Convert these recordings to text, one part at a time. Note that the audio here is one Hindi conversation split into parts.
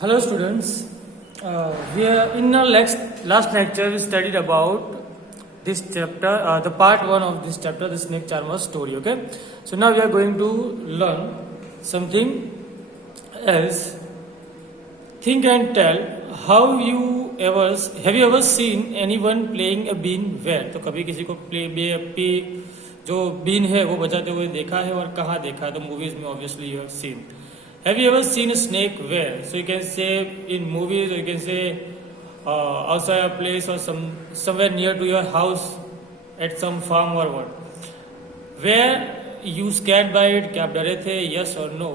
Hello students, we are in our last lecture we studied about this chapter, the part 1 of this chapter, the snake charmer story, okay. So now we are going to learn something else. Think and tell, have you ever seen anyone playing a bean where? तो कभी किसी को जो बीन है वो बजाते हुए देखा है और कहाँ देखा है? तो मूवीज में obviously you have seen. Have you ever seen a snake where? So you can say in movies, or you can say outside a place, or somewhere near to your house, at some farm or what. Where you scared by it? क्या आप डरे थे? Yes or no?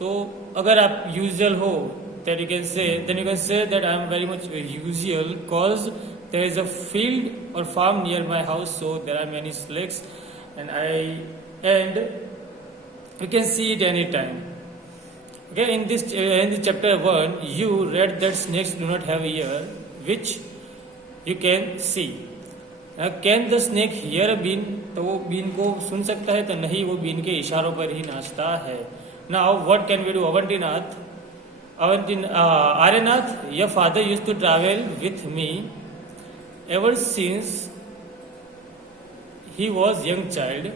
So अगर आप usual हो, then you can say that I am very much usual, cause there is a field or farm near my house, so there are many snakes, and you can see it anytime. Okay, in this chapter 1, you read that snakes do not have ear, which you can see. Can the snake hear a bean? तो वो बीन को सुन सकता है? तो नहीं, वो बीन के इशारों पर ही नाचता है. Now what can we do? Aryanath, your father used to travel with me ever since he was young child.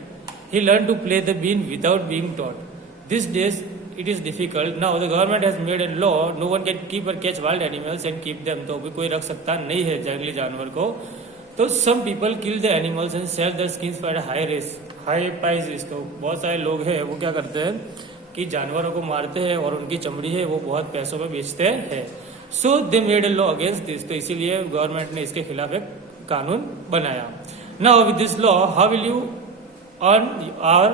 He learned to play the bean without being taught. These days it is difficult. Now the government has made a law, no one can keep or catch wild animals and keep them. तो अभी कोई रख सकता नहीं है जंगली जानवर को. तो some people kill the animals and sell their skins for a high prices. तो बहुत सारे लोग हैं वो क्या करते हैं कि जानवरों को मारते हैं और उनकी चमड़ी है वो बहुत पैसों में बेचते हैं. So they made a law against this. तो इसीलिए गवर्नमेंट ने इसके खिलाफ एक कानून बनाया. Now with this law, how will you earn our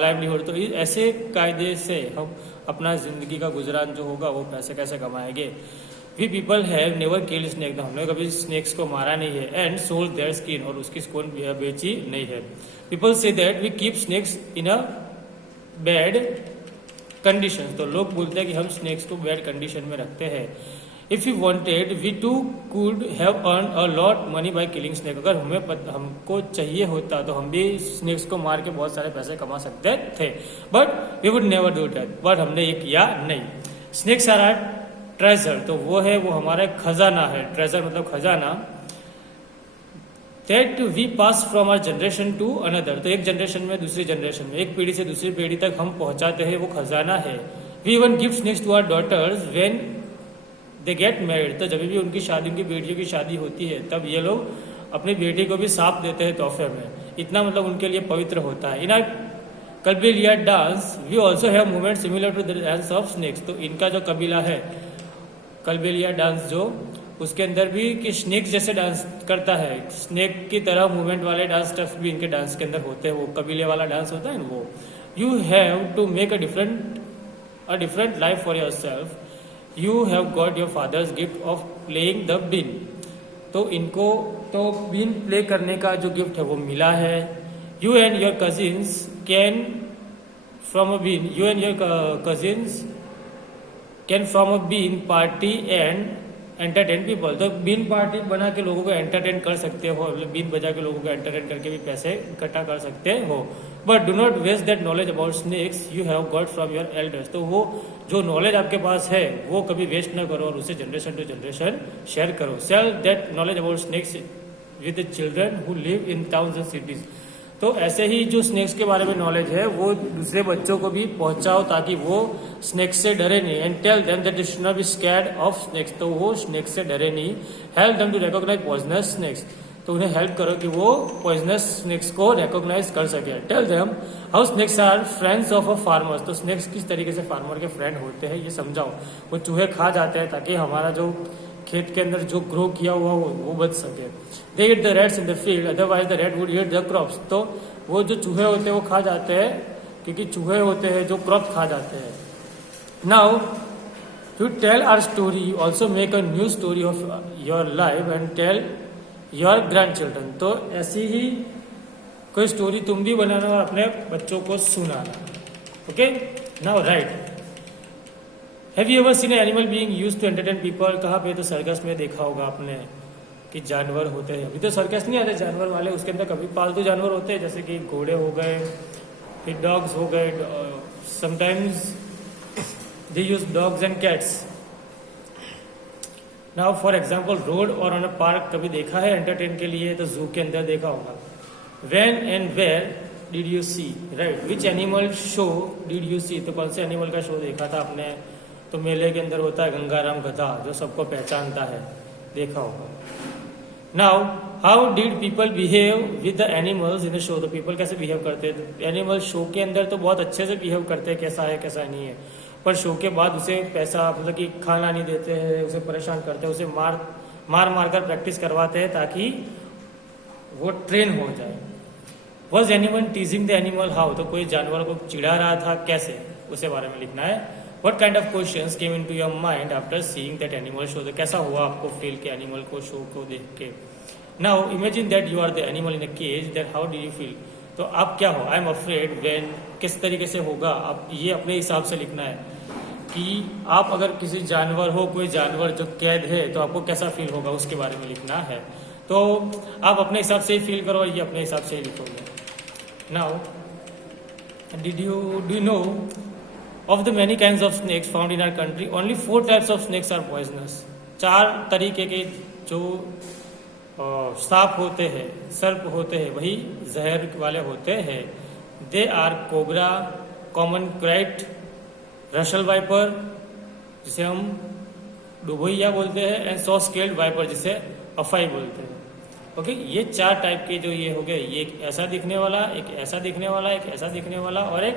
livelihood? तो ऐसे कायदे से हम अपना जिंदगी का गुजरान जो होगा वो पैसे कैसे कमाएंगे. We people have never killed snake. हमने कभी स्नेक्स को मारा नहीं है. And sold their skin, और उसकी स्किन बेची नहीं है. People say that we keep snakes in a bad condition. तो लोग बोलते हैं कि हम स्नेक्स को बैड कंडीशन में रखते हैं. If we wanted, we too could have earned a lot money by killing snake. अगर हमको चाहिए होता तो हम भी स्नेक्स को मार के बहुत सारे पैसे कमा सकते थे. But we would never do that. But हमने ये किया नहीं. Snakes are our treasure. तो वो हमारा खजाना है. Treasure मतलब खजाना. That we pass from our generation to another. तो एक जनरेशन में दूसरी जनरेशन में, एक पीढ़ी से दूसरी पीढ़ी तक हम पहुंचाते हैं, वो खजाना है. We even give snakes to our daughters when they get married. तो जब भी उनकी बेटियों की शादी होती है तब ये लोग अपनी बेटी को भी सांप देते हैं तोहफे में. इतना मतलब उनके लिए पवित्र होता है. In our Kalbelia dance we also have movement similar to the dance of snakes. तो इनका जो कबीला है कबीलिया डांस जो, उसके अंदर भी कि स्नेक्स जैसे डांस करता है, स्नेक की तरह मूवमेंट वाले डांस स्टेप्स भी इनके डांस के अंदर होते हैं. वो कबीले वाला डांस होता है वो. You have to make a different life for yourself. You have got your father's gift of playing the bean. तो इनको तो बीन प्ले करने का जो गिफ्ट है वो मिला है. You and your cousins can from a bean party and entertain people. तो बीन पार्टी बना के लोगों को एंटरटेन कर सकते हो, बीन बजा के लोगों को एंटरटेन करके भी पैसे इकट्ठा कर सकते हो. But do not waste that knowledge about snakes you have got from your elders. तो वो जो नॉलेज आपके पास है वो कभी वेस्ट ना करो और उसे जनरेशन टू जनरेशन शेयर करो. Share that knowledge about snakes with the children who live in towns and cities. तो ऐसे ही जो स्नेक्स के बारे में नॉलेज है वो दूसरे बच्चों को भी पहुंचाओ ताकि वो स्नेक्स से डरे नहीं. And tell them that they should not be scared of snakes. तो वो स्नेक्स से डरे नहीं. Help them to recognise poisonous snakes. तो उन्हें हेल्प करो कि वो पॉइजनस स्नेक्स को रिकॉग्नाइज कर सके. Tell them how snakes are friends of a farmers. तो स्नेक्स किस तरीके से फार्मर के फ्रेंड होते हैं ये समझाओ. वो चूहे खा जाते हैं ताकि हमारा जो खेत के अंदर जो ग्रो किया हुआ वो बच सके. They eat the rats in the field otherwise the rat would eat the crops. तो वो जो चूहे होते हैं वो खा जाते हैं क्योंकि चूहे होते हैं जो क्रॉप खा जाते हैं. Now to tell our story also make a new story of your life and tell your grandchildren. तो ऐसी ही कोई स्टोरी तुम भी बनाना और अपने बच्चों को सुनाना. Okay, now right. Have you ever seen animal being used to entertain people. कहाँ पे? तो सर्कस में देखा होगा आपने कि जानवर होते हैं. अभी तो सर्कस नहीं आते जानवर वाले, उसके अंदर कभी पालतू जानवर होते हैं जैसे कि घोड़े हो गए, फिर डॉग्स हो गए. Sometimes they use dogs and cats. Now for example road और ऑन अ पार्क कभी देखा है एंटरटेन के लिए, तो जू के अंदर देखा होगा. When and where did you see, right, which animal show did you see, तो कौन से एनिमल का शो देखा था आपने? तो मेले के अंदर होता है गंगाराम गधा, जो सबको पहचानता है, देखा होगा. Now how did people behave with the animals in the show, तो पीपल कैसे बिहेव करते हैं? एनिमल शो के अंदर तो बहुत अच्छे से बिहेव करते हैं, कैसा है कैसा नहीं है, पर शो के बाद उसे पैसा मतलब कि खाना नहीं देते हैं, उसे परेशान करते हैं, उसे मार कर प्रैक्टिस करवाते हैं ताकि वो ट्रेन हो जाए. Was animal टीजिंग the animal how, तो कोई जानवर को चिढ़ा रहा था, कैसे, उसे बारे में लिखना है. What kind of questions came into your mind after seeing that animal show, तो कैसा हुआ आपको फील के एनिमल को शो को देख के. Now imagine that you are the animal in a cage, that how do you feel, तो आप क्या हो? आई एम अफ्रेड व्हेन, किस तरीके से होगा, आप ये अपने हिसाब से लिखना है कि आप अगर किसी जानवर हो, कोई जानवर जो कैद है, तो आपको कैसा फील होगा उसके बारे में लिखना है. तो आप अपने हिसाब से ही फील करो, ये अपने हिसाब से ही लिखोगे. Now do you know of the many kinds of snakes found in our country, only 4 types of snakes are poisonous, 4 तरीके के जो सांप होते हैं, सर्प होते हैं, वही जहर वाले होते हैं. They are cobra, common krait, Russell viper जिसे हम डुबोइया बोलते हैं, एंड सॉ स्केल्ड वाइपर जिसे अफाई बोलते हैं. ओके, ये 4 टाइप के जो ये हो गए, ये एक ऐसा दिखने वाला, एक ऐसा दिखने वाला, एक ऐसा दिखने वाला और एक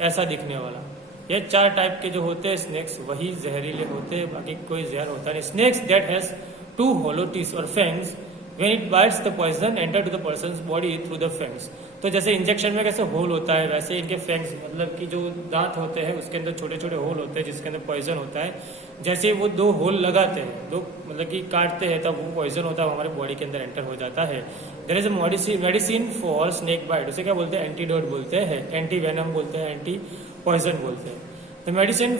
ऐसा दिखने वाला. ये 4 टाइप के जो होते हैं स्नेक्स, वही जहरीले होते हैं, बाकी कोई जहर होता नहीं. Snakes that has 2 hollow teeth और fangs, when it bites the poison enter to the person's body through the fangs. तो जैसे इंजेक्शन में कैसे होल होता है, वैसे इनके फैंग्स मतलब कि जो दांत होते हैं उसके अंदर छोटे छोटे होल होते हैं जिसके अंदर पॉइजन होता है. जैसे वो 2 होल लगाते हैं, 2 मतलब कि काटते हैं, तब वो पॉइजन होता है हमारे बॉडी के अंदर एंटर हो जाता है. There is a medicine for snake bite, उसे क्या बोलते हैं? एंटीडोट बोलते हैं, एंटी वेनम बोलते हैं, एंटी पॉइजन बोलते हैं. The medicine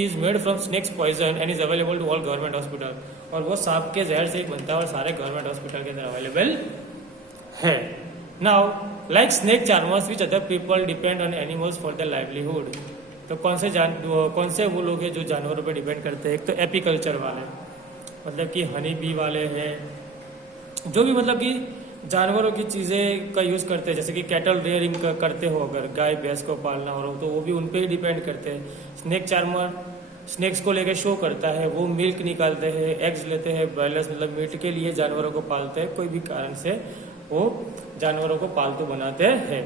is made from snake's poison and is available to all government hospital, और वो सांप के जहर से ही बनता है और सारे गवर्नमेंट हॉस्पिटल के अंदर अवेलेबल है. Now like snake charmers which other people depend on animals for the livelihood, तो कौन से वो लोग हैं जो जानवरों पे डिपेंड करते हैं? एक तो एपीकल्चर वाले, मतलब कि हनी बी वाले हैं, जो भी मतलब कि जानवरों की चीज़ें का यूज़ करते हैं, जैसे कि कैटल रेयरिंग करते हो, अगर गाय भैंस को पालना हो तो वो भी उन पे ही डिपेंड करते हैं. स्नेक चार्मर स्नेक्स को लेकर शो करता है, वो मिल्क निकालते हैं, एग्स लेते हैं, ब्रॉयलर्स मतलब मीट के लिए जानवरों को पालते हैं, कोई भी कारण से वो जानवरों को पालतू बनाते हैं.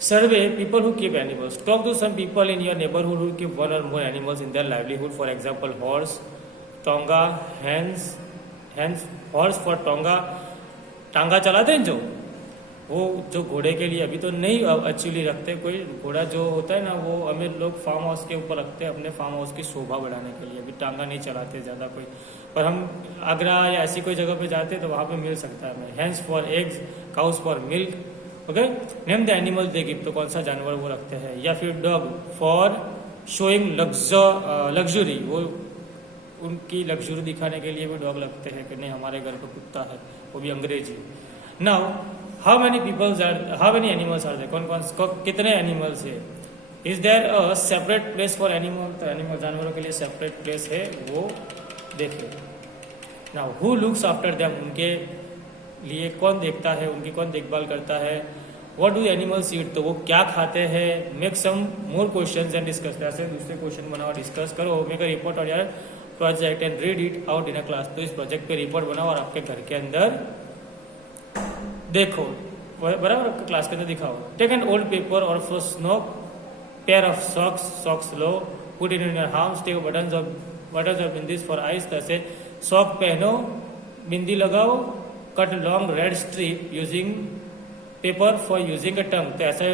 Survey people who keep animals, talk to some people in your neighbourhood who keep 1 or more animals in their livelihood, for example horse, tonga, hens horse for tonga, tonga चलाते हैं वो जो घोड़े के लिए अभी तो नहीं एक्चुअली रखते, कोई घोड़ा जो होता है ना वो अमीर लोग फार्म हाउस के ऊपर रखते हैं अपने फार्म हाउस की शोभा बढ़ाने के लिए, अभी टांगा नहीं चलाते ज़्यादा कोई, पर हम आगरा या ऐसी कोई जगह पे जाते हैं तो वहाँ पे मिल सकता है हमें. Hens for eggs, cows for milk. Okay, name the animal they give, तो कौन सा जानवर वो रखते हैं. या फिर डॉग फॉर शोइंग लग्जरी, वो उनकी लग्जरी दिखाने के लिए भी डॉग लगते हैं कि नहीं हमारे घर का कुत्ता है, वो भी अंग्रेजी. Now how many animals are there, कौन कितने एनिमल्स है. Is there a separate place for animal, तो एनिमल जानवरों के लिए सेपरेट प्लेस है, वो देखिए. Now who looks after them, उनके लिए कौन देखता है, उनकी कौन देखभाल करता है. व्हाट डू एनिमल्स ईट, तो वो क्या खाते हैं. Make some more questions and discuss, ऐसे दूसरे क्वेश्चन बनाओ, डिस्कस करो. Make a report on your project and read it out in a class, तो इस प्रोजेक्ट पे रिपोर्ट बनाओ और आपके घर के अंदर देखो, बराबर आपके क्लास के अंदर दिखाओ. टेक एन ओल्ड पेपर और स्नो पेयर ऑफ सॉक्स लो, put it in your harms, take buttons of bindis for eyes, जैसे सॉक पहनो, बिंदी लगाओ, cut long red strip using paper for using a tongue, तो ऐसे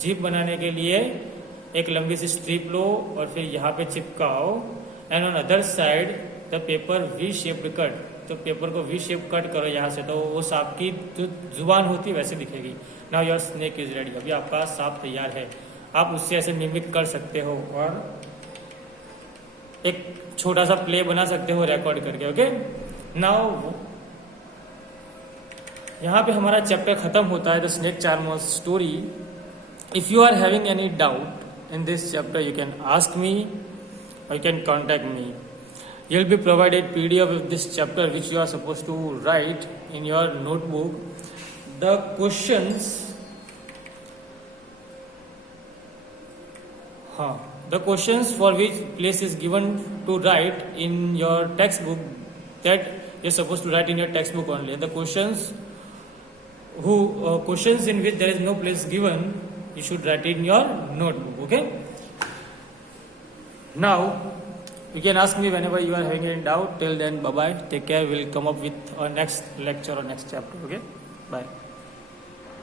जीप बनाने के लिए एक लंबी सी स्ट्रिप लो और फिर यहाँ पे चिपकाओ. And on other side the paper V shaped cut, तो पेपर को वी शेप कट करो यहाँ से, तो वो सांप की जो जुबान होती है वैसे दिखेगी. Now your snake is ready, अभी आपका सांप तैयार है, आप उससे ऐसे मिमिक कर सकते हो और एक छोटा सा प्ले बना सकते हो रिकॉर्ड करके. ओके, नाउ यहाँ पे हमारा चैप्टर खत्म होता है, the snake charmer's story. If you are having any doubt in this chapter you can ask me or you can contact me. you'll be provided PDF of this chapter which you are supposed to write in your notebook. The questions, the questions for which place is given to write in your textbook, that you're supposed to write in your textbook only. The questions questions in which there is no place given, you should write in your notebook. Okay, now you can ask me whenever you are having any doubt. Till then, bye bye, take care. We'll come up with our next lecture or next chapter. Okay, bye.